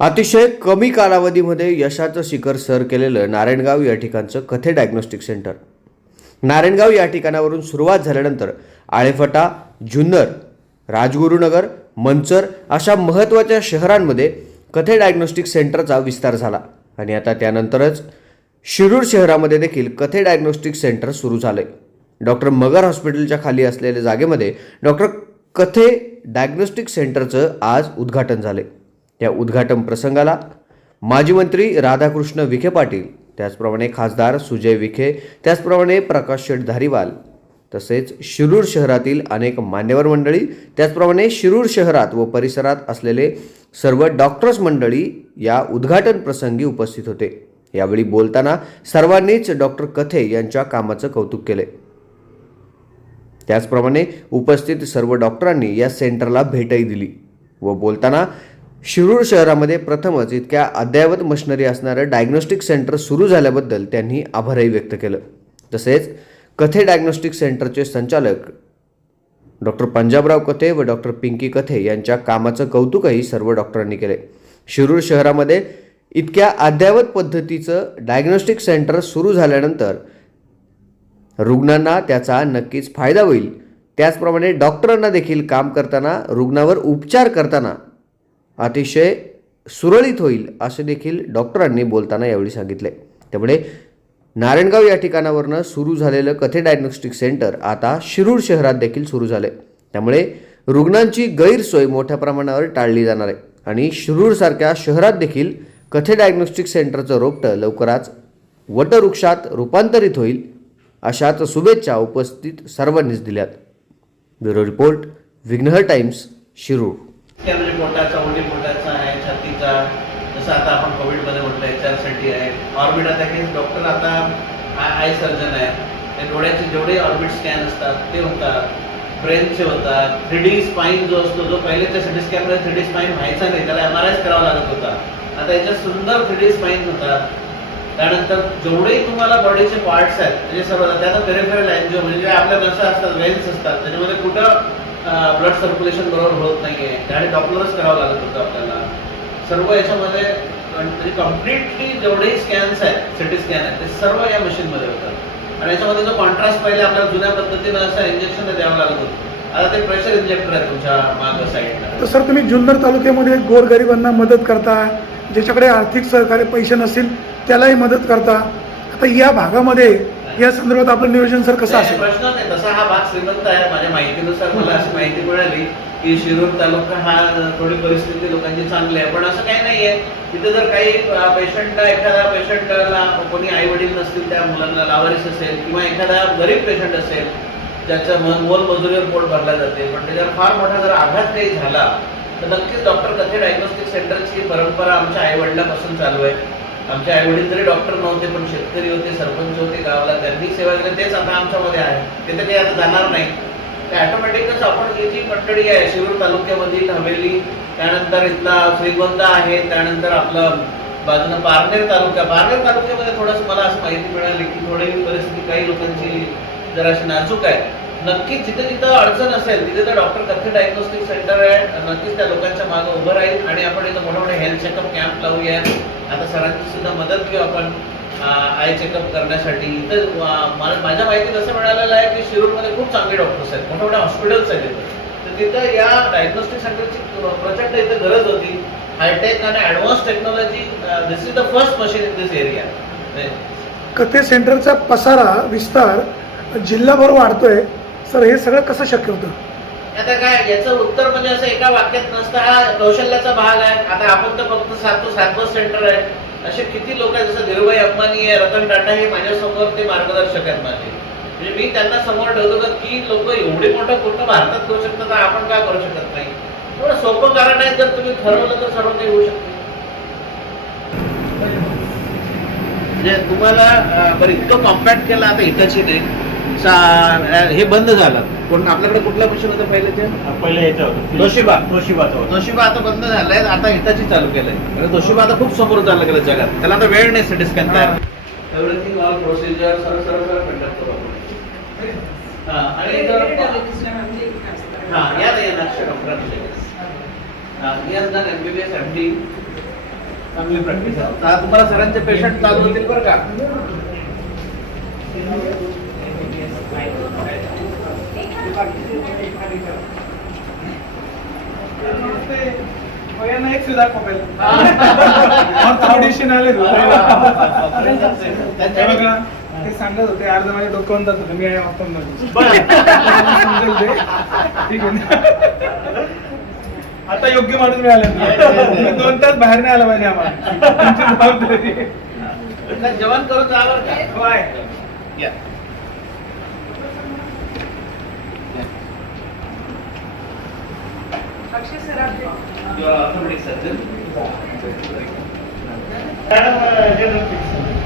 अतिशय कमी कालावधीमध्ये यशाचं शिखर सर केलेलं नारायणगाव या ठिकाणचं कथे डायग्नोस्टिक सेंटर. नारायणगाव या ठिकाणावरून सुरुवात झाल्यानंतर आळेफाटा, जुन्नर, राजगुरुनगर, मंचर अशा महत्त्वाच्या शहरांमध्ये कथे डायग्नोस्टिक सेंटरचा विस्तार झाला आणि आता त्यानंतरच शिरूर शहरामध्ये देखील कथे डायग्नोस्टिक सेंटर सुरू झाले. डॉक्टर मगर हॉस्पिटलच्या खाली असलेल्या जागेमध्ये डॉक्टर कथे डायग्नोस्टिक सेंटरचं आज उद्घाटन झाले. या उद्घाटन प्रसंगाला माजी मंत्री राधाकृष्ण विखे पाटील, त्याचप्रमाणे खासदार सुजय विखे, त्याचप्रमाणे प्रकाश शेठ धारीवाल, तसेच शिरूर शहरातील अनेक मान्यवर मंडळी, त्याचप्रमाणे शिरूर शहरात व परिसरात असलेले सर्व डॉक्टर्स मंडळी या उद्घाटन प्रसंगी उपस्थित होते. यावेळी बोलताना सर्वांनीच डॉक्टर कथे यांच्या कामाचं कौतुक केले. त्याचप्रमाणे उपस्थित सर्व डॉक्टरांनी या सेंटरला भेटही दिली व बोलताना शिरूर शहरामध्ये प्रथमच इतक्या अद्ययावत मशिनरी असणारं डायग्नोस्टिक सेंटर सुरू झाल्याबद्दल त्यांनी आभारही व्यक्त केलं. तसेच कथे डायग्नोस्टिक सेंटरचे संचालक डॉक्टर पंजाबराव कथे व डॉक्टर पिंकी कथे यांच्या कामाचं कौतुकही सर्व डॉक्टरांनी केले. शिरूर शहरामध्ये इतक्या अद्ययावत पद्धतीचं डायग्नोस्टिक सेंटर सुरू झाल्यानंतर रुग्णांना त्याचा नक्कीच फायदा होईल. त्याचप्रमाणे डॉक्टरांना देखील काम करताना, रुग्णावर उपचार करताना अतिशय सुरळीत होईल असे देखील डॉक्टरांनी बोलताना यावेळी सांगितले. त्यामुळे नारायणगाव या ठिकाणावरनं सुरू झालेलं कथे डायग्नोस्टिक सेंटर आता शिरूर शहरात देखील सुरू झाले. त्यामुळे रुग्णांची गैरसोय मोठ्या प्रमाणावर टाळली जाणार आहे आणि शिरूरसारख्या शहरात देखील कथे डायग्नोस्टिक सेंटरचं रोपटं लवकरच वटवृक्षात रूपांतरित होईल अशाच शुभेच्छा उपस्थित सर्वांनीच दिल्यात. Bureau report, Vighnahar Times, Shirur. म्हणजे पोटाचा, ओढी पोटाचा आहे, छातीचा, जसं आता आपण कोविडमध्ये म्हटलं याच्यासाठी आहे. ऑर्बिट आता हे डॉक्टर आता आय सर्जन आहे, ते डोळ्याचे जेवढे ऑर्बिट स्कॅन असतात ते होतात, ब्रेनचे होतात. 3D स्पाईन जो असतो, जो पहिल्याच्या सिटी स्कॅनमध्ये 3D स्पाईन व्हायचा नाही, त्याला MRI करावा लागत होता. आता याच्यात सुंदर 3D स्पाईन होतात. त्यानंतर जेवढेही तुम्हाला बॉडीचे पार्ट्स आहेत म्हणजे सर्व, त्याचा पेरिफेरल अँजिओ म्हणजे जे आपल्या नसा असतात, वेन्स असतात, त्याच्यामध्ये कुठं ब्लड सर्क्युलेशन बरोबर होत नाहीये, त्यासाठी डॉक्टरच करावं लागत होतं आपल्याला. सर्व याच्यामध्ये म्हणजे कम्प्लिटली जेवढेही स्कॅन्स आहेत, सिटी स्कॅन आहेत, ते सर्व या मशीनमध्ये होतात. आणि याच्यामध्ये जो कॉन्ट्रास्ट पहिले आपल्याला जुन्या पद्धतीनं असं इंजेक्शन द्यावं लागत होतं, आता ते प्रेशर इंजेक्टर आहे तुमच्या मागं साईडला. तर सर, तुम्ही जुन्नर तालुक्यामध्ये गोरगरिबांना मदत करता, ज्याच्याकडे आर्थिक सहकार्य पैसे नसेल त्यालाही मदत करता. आता या भागामध्ये या संदर्भात आपलं नियोजन सर कसं असेल? प्रश्न नाही, तसा हा भाग श्रीमंत आहे. माझ्या माहितीनुसार मला अशी माहिती मिळाली की शिरूर तालुका हा थोडी परिस्थिती लोकांची चांगली आहे, पण असं काही नाहीये. तिथे जर काही एखादा पेशंटला कोणी आई वडील नसतील, त्या मुलांना लावारिस असेल, किंवा एखादा गरीब पेशंट असेल ज्याचं मोलमजुरीवर पोट भरला जाते, पण त्याच्यावर फार मोठा जर आघात काही झाला तर नक्कीच डॉक्टर कथे डायग्नोस्टिक सेंटरची परंपरा आमच्या आई वडिलांपासून चालू आहे. आमचे आई वडील जरी डॉक्टर नव्हते, पण शेतकरी होते, सरपंच होते गावाला, त्यांनी सेवा केली, तेच आता आमच्यामध्ये आहे. तिथे काही आता जाणार नाही. ते ऑटोमॅटिकच आपण ही जी मंडळी आहे शिरूर तालुक्यामधील हवेली, त्यानंतर इथला श्रीगोंदा आहे, त्यानंतर आपलं बाजूनं पारनेर तालुक्यामध्ये थोडंसं मला असं माहिती मिळाली की थोडी परिस्थिती काही लोकांची जराशी नाजूक आहे. नक्कीच जिथे जिथं अडचण असेल तिथे तर डॉक्टर कथे डायग्नोस्टिक सेंटर आहे, नक्कीच त्या लोकांच्या मागे उभं राहील. आणि आपण इथं मोठे मोठे हेल्थ चेकअप कॅम्प लावूया. आता सरांची सुद्धा मदत घेऊ आपण आय चेकअप करण्यासाठी. इथं माझ्या माहितीत असं मिळालेलं आहे की शिरूरमध्ये खूप चांगले डॉक्टर्स आहेत, मोठ्या मोठ्या हॉस्पिटल्स आहेत इथं. तर तिथं या डायग्नोस्टिक सेंटरची प्रचंड इथं गरज होती. हायटेक आणि advance technology, this is the first machine in this area. कथे सेंटरचा पसारा विस्तार जिल्हाभर वाढतोय सर, हे सगळं कसं शक्य होतं? आता काय याचं उत्तर म्हणजे असं एका वाक्यात नसतं. हा कौशल्याचा भाग आहे. आता आपण तर फक्त सातवं सेंटर आहे. असे किती लोक आहेत, जसं धीरूभाई अंबानी आहे, रतन टाटा, हे माझ्यासमोर ते मार्गदर्शक आहेत माझे. म्हणजे मी त्यांना समोर ठेवतो की लोक एवढे मोठं पूर्ण भारतात करू शकतात, आपण काय करू शकत नाही. एवढं सोपं कारण आहे, जर तुम्ही ठरवलं तर सर्व काही होऊ शकतं. म्हणजे तुम्हाला बरं इतकं कॉम्पॅक्ट केलं. आता इथंची नाही, हे बंद झालं. कोण आपल्याकडे कुठलं मशीन होतं पहिले? ते पहिले याचं होतं तोशिबा आता बंद झालंय. आता हिताची चालू केलंय. तोशिबा आता खूप समोर चाललं गेलं जगात. त्याला आता वेळ नाही सिटी स्कॅन तयार. एव्हरीथिंग ऑल प्रोसिजर सरळ कंडक्ट करू आपण. आणि या नाही नक्षा डॉक्टरांचे MBBS MD चांगली प्रॅक्टिस आहे. आता तुम्हाला सरांचे पेशंट चालू होतील बरं का. एक सुद्धा मोबाईल ऑडिशन आले ते सांगत होते अर्ध माझ्या डोकं जात होतं मी आहे आपण ठीक आहे. आता योग्य माणूस मिळाले 2 तास बाहेर नाही आला पाहिजे आम्हाला. जेवण करून जावर का. या. You are orthopedic surgeon.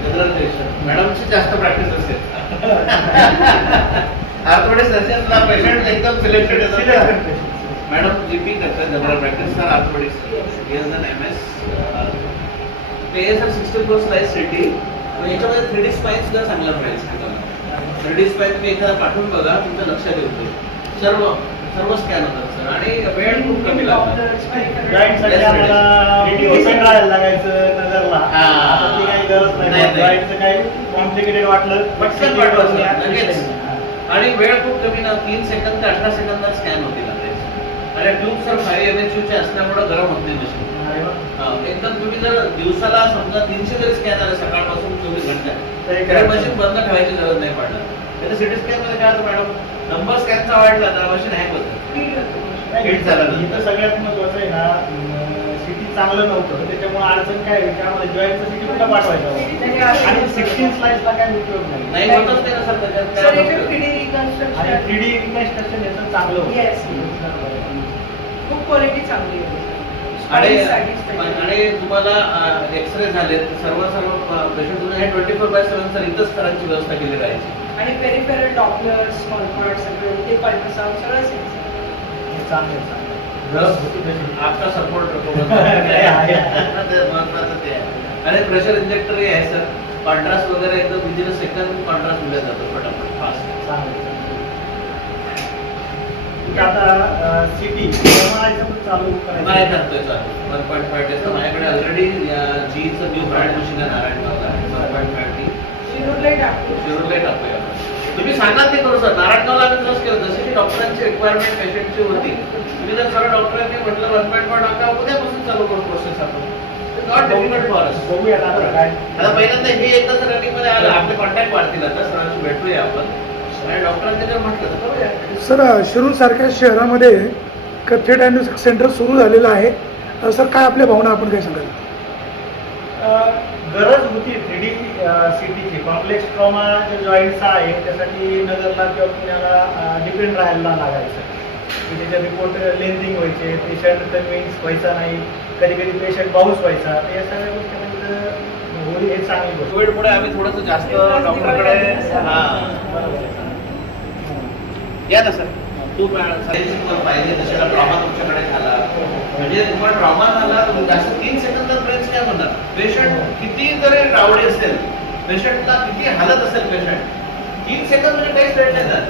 General patient मॅडमची जास्त प्रॅक्टिस असेल. ऑर्थोपेडिक सर्जनला पेशंट एकदम सिलेक्टेड येतात. मॅडम जीपी करतात general practice. Sir orthopaedic MS ते सर 64 स्लाइस सिटी. याच्यामध्ये 3D स्पाईन सुद्धा चांगला प्राइस. 3D स्पाईन तुम्ही एखादा पाठवून बघा तुमचं लक्षात येतो. सर्व स्कॅन होतात सर आणि वेळ खूप कमी लागतो. जॉईंटसाठी आम्हाला पेशंट राहायला लागायचं नजरला. आता ती काही गरज नाही. जॉईंटचं काही कॉम्प्लिकेटेड वाटलं पटकन पाठवायचं लगेच. आणि वेळ खूप कमी ना. 3 सेकंद ते 18 सेकंदात स्कॅन होतील आणि ट्यूब सर 5 mHu चे असल्यामुळे गरम होत नाही मशीन. एकदम तुम्ही जर दिवसाला समजा 300 जरी स्कॅन आले सकाळपासून 24 घंटे तरी मशीन बंद ठेवायची गरज नाही पडणार. त्याच्या सिटी स्कॅन मध्ये काय होतं मॅडम नंबर स्कॅनचा वाढला तर मशीन हँग होतं. हिट झालं. इथं सगळ्यात महत्वाचं आहे ना सिटी चांगलं नव्हतं त्याच्यामुळे अडचण काय आहे त्यामध्ये जॉईंटचं सिटी कुठं पाठवायचं आणि 16 स्लाइसला काय उपयोग नाही होतच नाही ना सर त्याच्यात. आणि 3D रिकन्स्ट्रक्शन याचं चांगलं होतं. खूप क्वालिटी चांगली आहे. आणि तुम्हाला एक्सरे झाले सर्व पेशंट तुम्ही 24/7 सर इथंच करायची व्यवस्था केली राहायची. आणि पेरिफेरल डॉपलर स्मॉल पार्ट सगळे ते अल्ट्रासाउंड सगळं आपका सपोर्ट महत्वाचं ते आहे. आणि प्रेशर इंजेक्टरही आहे सर. कॉन्ट्रास्ट वगैरे एकदम विदिन सेकंड कॉन्ट्रास्ट मिळत जातो फटाफट फास्ट. आता सिटी चालू नाही करायचं करतोय सर 1.5 टेस्ट माझ्याकडे ऑलरेडी जीचं न्यू ब्रँड मशीन आहे नारायणगावला 1.5 शिरूरलाही टाकतो. शिरूरला टाकूया. तुम्ही सांगा ते करू सर. नारायणगावला आम्ही तसंच केलं जशी की डॉक्टरांची रिक्वायरमेंट पेशंटची होती. तुम्ही जर सर्व डॉक्टरांनी म्हटलं 1.5 टाका उद्यापासून चालू करू प्रोसेस आपण. Not difficult for us. बघूया आता काय. आता पहिल्यांदा हे एकच रनिंग मध्ये आलं आपले कॉन्टॅक्ट वाढतील. आता सरांशी भेटूया आपण आणि डॉक्टरांनी जर म्हटलं तर करूया. सर शिरूर सारख्या शहरामध्ये कथे डायग्नोस्टिक सेंटर सुरू झालेलं आहे. सर काय आपल्या भावना आपण काय सांगाल. गरज होती 3D सिटीची. कॉम्प्लेक्स ट्रॉमा जे जॉईंटचा आहे त्यासाठी नगरला किंवा पुण्याला डिपेंड राहायला लागायचं. त्याचे रिपोर्ट लेंथिंग व्हायचे. पेशंट कन्व्हिन्स व्हायचा नाही. कधी कधी पेशंट बाउन्स व्हायचा. तर या सगळ्या गोष्टी होईल हे चांगली गोष्ट. कोविडमुळे आम्ही थोडंसं जास्त डॉक्टरकडे या ना सर. तू पाहिजे तशाला ट्रॉमा तुमच्याकडे झाला म्हणजे तुम्हाला ट्रॉमा झाला जास्त 3 सेकंदात ब्रेन स्कॅन होणार. पेशंट किती जरी रावडी असेल पेशंटला किती हालत असेल पेशंट 3 सेकंद म्हणजे काहीच वेळ नाही जात.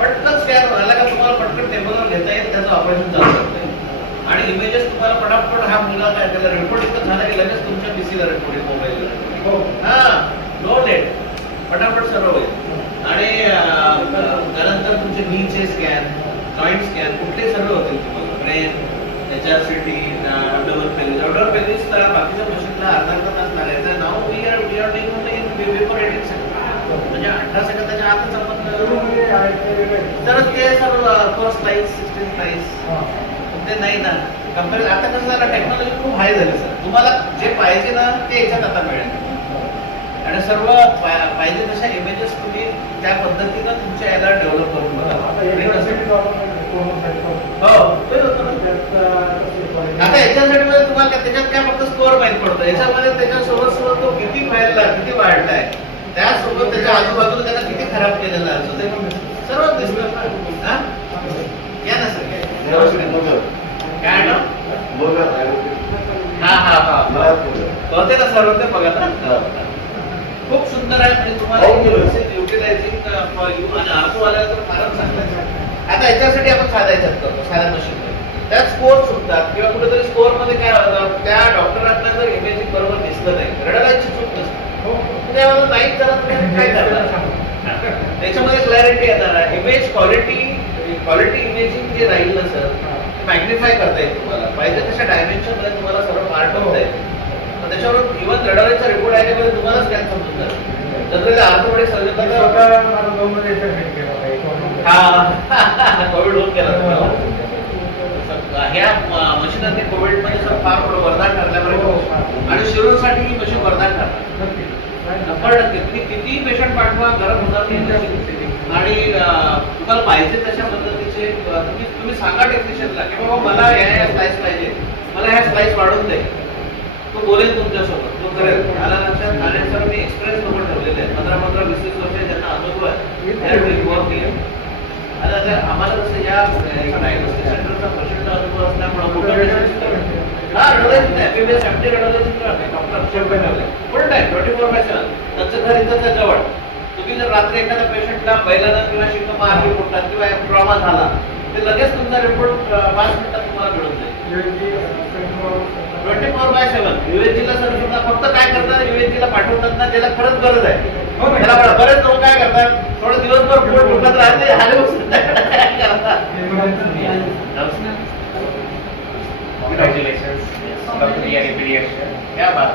पटकन स्कॅन झाला का तुम्हाला पटकन टेबलवर घेता येईल त्याचं ऑपरेशन चालू शकतं. आणि इमेजेस तुम्हाला पटापट हा मुलगा काय त्याला रिपोर्ट इतकं झाला की लगेच तुमच्या पीसीला रिपोर्ट येईल मोबाईलला. हा नो लेट पटापट सर्व होईल. आणि त्यानंतर तुमचे नीचे स्कॅन जॉईंट स्कॅन कुठले सर्व होतील तुम्हाला. ब्रेन HRCT अब्डोमिनल पेल्विस तर बाकीच्या मशीनला अर्धा तास लागायचा. Now we are doing only in before 18 second म्हणजे 18 सेकंदाच्या आतच आपण तर ते सर्व फर्स्ट स्लाइस 16 स्लाइस ते नाही ना कंपेअर. आता कसं झालं टेक्नॉलॉजी खूप हाय झाली सर. तुम्हाला जे पाहिजे ना ते याच्यात आता मिळेल. आणि सर्व पाहिजे तशा इमेजेस तुम्ही त्या पद्धतीनं तुमच्या याला डेव्हलप करून बघा. आता याच्यासाठी मध्ये तुम्हाला त्याच्यात काय फक्त स्कोअर माहित पडतो. याच्यामध्ये त्याच्यासोबत तो किती फॅलला किती वाढलाय त्यासोबत त्याच्या आजूबाजूला त्याला किती खराब केलेला असतो ते सर्व दिसतं ना. या ना सर काय ना हा कळते ना सर्व ते बघा ना. खूप सुंदर आहे म्हणजे तुम्हाला युटिलायझिंग फॉर यू आणि आर्थोवाल्याला तर फारच चांगलं आहे. आता याच्यासाठी आपण साधा याच्यात करतो साध्या मशीन त्यात स्कोर चुकतात किंवा कुठेतरी स्कोर मध्ये काय होतं, त्या डॉक्टरांना जर इमेजिंग बरोबर दिसलं नाही, रडायची चूक नसते, त्यावेळेला नाही करत तुम्ही काय करणार, त्याच्यामध्ये क्लॅरिटी येणार आहे. इमेज क्वालिटी इमेजिंग जे राहील ना सर, मॅग्निफाय करता येईल तुम्हाला, पाहिजे तशा डायमेन्शन मध्ये तुम्हाला सर्व पार्ट होता येईल. त्याच्यावर इव्हन रडायचा रिपोर्ट आहे तुम्हाला स्कॅन समजून जाईल. जनरली ऑर्थोपेडिक सर्जन कोविड होऊन गेला तुम्हाला. ह्या मशीनने कोविड मध्ये सर फार मोठं वरदान ठरल्यामुळे, आणि शिरूरसाठी ही मशीन वरदान ठरणार. 90% तुम्ही कितीही पेशंट पाठवा, गरज होणार नाही. आणि तुम्हाला पाहिजे तशा पद्धतीचे तुम्ही सांगा टेक्निशियनला की बाबा मला ह्या स्लाइस पाहिजे, मला ह्या स्लाइस वाढवून दे, तो बोलेल तुमच्यासोबत, तो करेल. आल्यानंतर नारायण सर मी एक्सपिरियन्स लोक ठेवलेले आहेत, 15-20 वर्ष ज्यांना अनुभव आहे. आता आम्हाला कसं या डायग्नोस्टिक सेंटरचा प्रचंड अनुभव असल्यामुळे मोठं फुल टाइम 24/7 त्यांचं घर इथं जवळ. तुम्ही जर रात्री एखाद्या पेशंटला बैलानं किंवा शिंग मारली पोटात किंवा ट्रॉमा झाला, ते लगेच तुमचा रिपोर्ट 5 मिनिटात तुम्हाला मिळून जाईल. 24/7 युएसजीला सर सुद्धा फक्त काय करतात, युएसजीला पाठवतात ना ज्याला खरंच गरज आहे. त्याला बरेच लोक काय करतात, थोडं दिवसभर पोट दुखत राहते, आले काय करतात. क्या बात.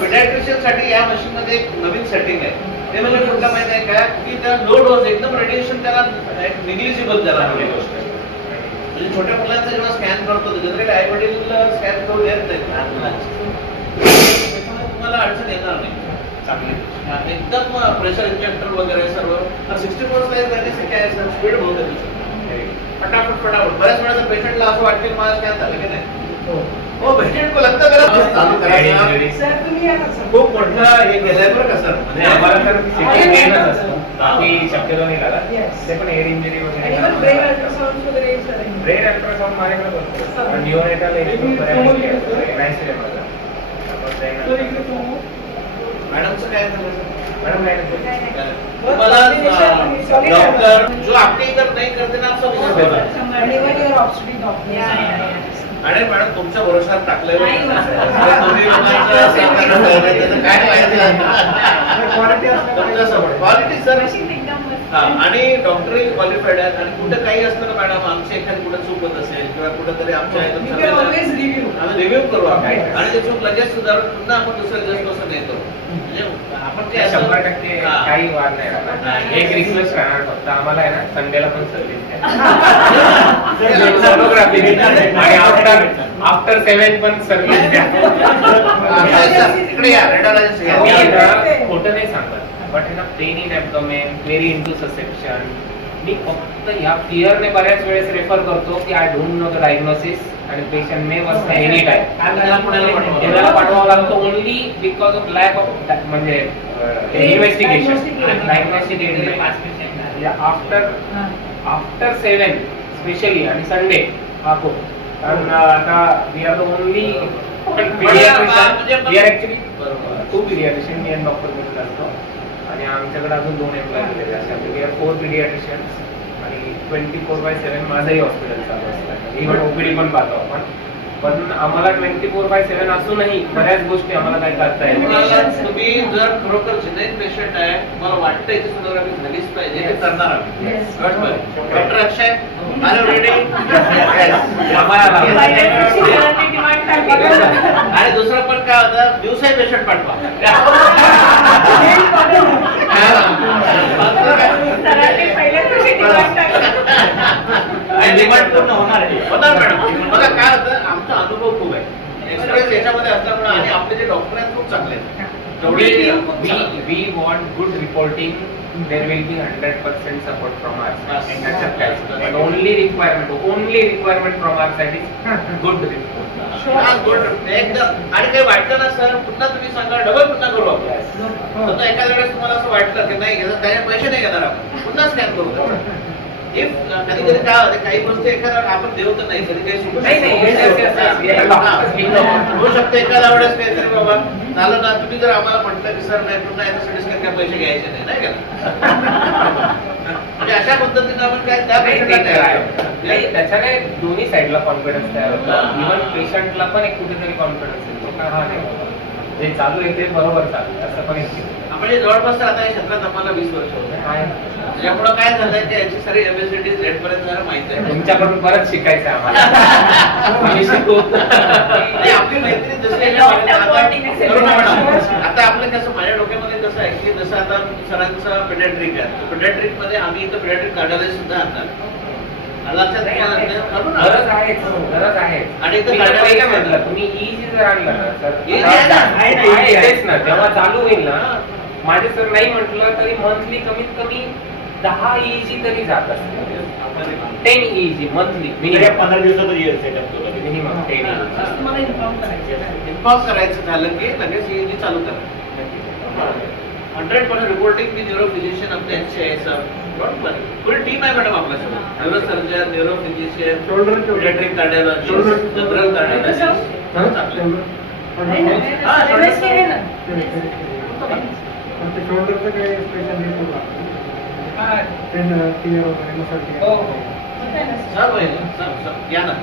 पिडियाट्रिशियन साठी या मशीन मध्ये एक नवीन सेटिंग आहे. ते म्हणजे कुठलं माहिती आहे का, की त्या लो डोस एकदम रेडिएशन त्याला निग्लिजिबल झाला गोष्ट. म्हणजे छोट्या मुलांचा जेव्हा स्कॅन करतो, जनरली आई वडील स्कॅन करून देत नाहीत लहान मुलांचे, त्याच्यामुळे तुम्हाला अडचण येणार नाही. चांगली एकदम प्रेशर इंजेक्टर वगैरे सर्व 64 स्लाइस राहण्यासाठी आहे सर, स्पीड बहुत आहे. फटाफट बऱ्याच वेळा पेशंटला असं वाटतं मला स्कॅन झालं की नाही, हो पेशंट को लगता सर तुम्ही या ना सर. खूप मोठं हे केलंय बरं का सर. म्हणजे आम्हाला तर सिटी पेनच असतं, बाकी शक्यतो नाही लागत. Yes. ते पण एअर इंजरी आणि वगैरे मग ब्रेन अल्ट्रासाउंड वगैरे सर. ब्रेन अल्ट्रासाउंड माझ्याकडे बसतो. निओनेटल नाईस आहे माझा. मॅडमचं काय झालं सर? मॅडम नाही तुम्हाला डॉक्टर जो आपके इधर नहीं करते ना, आप सब इधर बोला. आणि when you are obstetric doctor. आणि मॅडम तुमच्या भरोशावर टाकलंय नाही, तुम्ही लोकांचं सहकार्य करायचं, काय पाहिजे तुमच्यासमोर क्वालिटी सर. आणि डॉक्टरही क्वालिफाईड आहेत. आणि कुठं काही असलं ना मॅडम, आमची एखादी कुठं चूक होत असेल किंवा कुठेतरी आमच्या You can always review. आम्ही रिव्ह्यू करू आपण, आणि ते चूक लगेच सुधारून पुन्हा आपण दुसऱ्या दिवसापासून येतो. म्हणजे आपण ते 100% हा. काही वाद नाही राहणार. एक रिक्वेस्ट राहणार फक्त, आम्हाला आहे ना संडेला पण सर्व्हिस द्या. सोनोग्राफी आणि आफ्टर 7 पण सर्व्हिस द्या. इकडे या रेडिओलॉजिस्ट या. मी ना खोटं नाही सांगत, but no pain in abdomen, very intussusception, मी फक्त या फिअरने बऱ्याच वेळेस रेफर करतो की I don't know the diagnosis आणि patient may was any time. त्याला पाठवावं लागतं only because of lack of म्हणजे इन्व्हेस्टिगेशन. डायग्नोस्टिक आफ्टर 7 स्पेशली आणि संडे हा खूप. कारण आता we are the only we are actually to paediatrician, मी आणि डॉक्टर बोलत असतो. आणि आमच्याकडे अजून 2 एम्प्लॉय दिलेले असतात. वी आर 4 पिडियाट्रिशियन्स आणि 24/7 माझंही हॉस्पिटल चालू असतं. इव्हन ओपीडी पण पाहतो आपण. पण आम्हाला 24/7 असूनही बऱ्याच गोष्टी आम्हाला काय करता येईल. तुम्ही जर खरोखर जिनाईन पेशंट आहे, तुम्हाला वाटतं याची सोनोग्राफी झालीच पाहिजे, ते करणार आम्ही. Doctor Akshay are you ready? आणि दुसरं पण काय होतं, दिवसाही पेशंट पाठवा. डिमांड पूर्ण होणार मॅडम. बघा काय होतं, आमचा अनुभव खूप आहे, एक्सपिरियन्स याच्यामध्ये असल्यामुळे, आणि आपले जे डॉक्टर आहेत खूप चांगले आहेत. We want good reporting. There will be 100% support from our side. And that's a fact. But only requirement from our side is good report. एकदम. आणि काही वाटलं ना सर, पुन्हा तुम्ही सांगा, डबल पुन्हा करू आपण. समजा एखाद्या वेळेस तुम्हाला असं वाटलं की नाही याचा त्याने पैसे नाही घेणार, आपण पुन्हा स्कॅन करू. कधी कधी काय होते, काही गोष्टी एखाद्या आपण देऊ तर नाही, कधी काही सुटू होऊ शकते. एखाद्या वेळेस काहीतरी बाबा झालं ना, तुम्ही जर आम्हाला म्हटलं की सर नाही पुन्हा याच्यासाठी स्कॅन काय पैसे घ्यायचे नाही, नाही का? म्हणजे अशा पद्धतीने आपण काय त्या पेशंटला नाही, त्याच्याने दोन्ही साईडला कॉन्फिडन्स तयार होतो. इव्हन पेशंटला पण एक कुठेतरी कॉन्फिडन्स येतो का हा नाही बाबा, जे चालू आहे ते बरोबर चालू आहे, असं पण एक म्हणजे जवळपास आता या क्षेत्रात आम्हाला 20 वर्ष होते. त्याच्यामुळे काय झालंय की याची सारी एबीसीडी झेड पर्यंत जरा माहिती आहे. तुमच्याकडून बरंच शिकायचं आहे आम्हाला. आम्ही शिकू. नाही, आपली मैत्री जशी आहे ना, आता आपलं कसं माझ्या डोक्यामध्ये कसं आहे की जसं आता सरांचा पेडियाट्रिक आहे, पेडियाट्रिक मध्ये आम्ही इथं पेडियाट्रिक कार्डिओलॉजिस्ट सुद्धा आणणार. लक्षात नाही, घ्या, आहे. करू ना. गरज आहेच, गरज आहे. आणि इथं मी गाड्या पहिलं वगैरे म्हटलं तुम्ही EEG जर आणलं ना सर, EEG आहे ना, आहे ना, EEG आहे. तेच ना, जेव्हा चालू होईल ना, माझे सर नाही म्हटलं तरी मंथली कमीत कमी 10 EEG तरी जात असते. 10 EEG मंथली मिनिमम. 15 दिवसात येईल सेटअप मिनिमम 10 EEG. तुम्हाला इन्फॉर्म करायचं. इन्फॉर्म करायचं झालं की लगेच EEG चालू करा. 100% रिपोर्टिंग मी न्यूरो फिजिशियन आपल्या यांचे आहे सर. बरोबर, पुरी टीम आहे मॅडम आपल्यासोबत. Neuro surgeon, neuro physician, paediatric cardiologist, general cardiologist सर्वच आपले. नाही ना, हा, MSc आहे ना. शोल्डरचं काही स्पेशल हो. होतंय ना. सर्व आहे ना, सर्व या ना.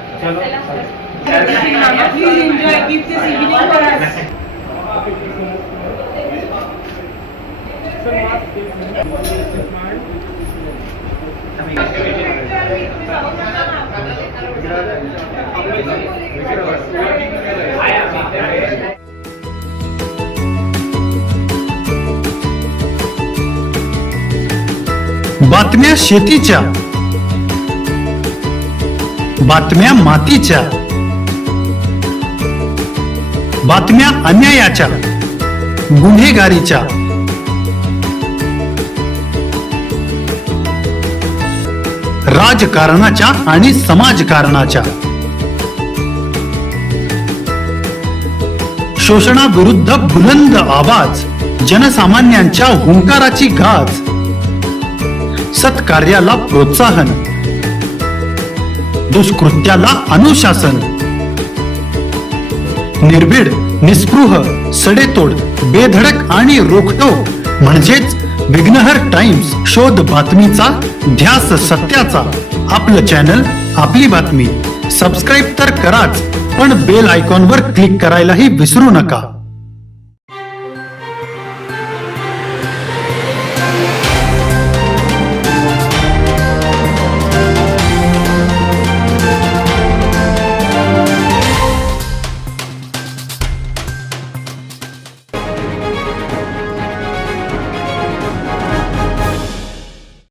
Please enjoy. Keep this evening for us. बातम्या शेतीच्या, बातम्या मातीच्या, बातम्या अन्यायाच्या, गुन्हेगारीच्या, राजकारणाच्या आणि समाजकारणाच्या, शोषणाविरुद्ध बुलंद आवाज, जनसामान्यांच्या हुंकाराची गाज, सत्कार्याला प्रोत्साहन, दुष्कृत्याला अनुशासन, निर्भीड, निस्पृह, सडेतोड, बेधडक आणि रोखटोक म्हणजेच विघ्नहर टाइम्स. शोध बातमीचा, ध्यास सत्याचा. आपलं चॅनल, आपली बातमी. सबस्क्राईब तर कराच, पण बेल आयकॉनवर क्लिक करायलाही विसरू नका.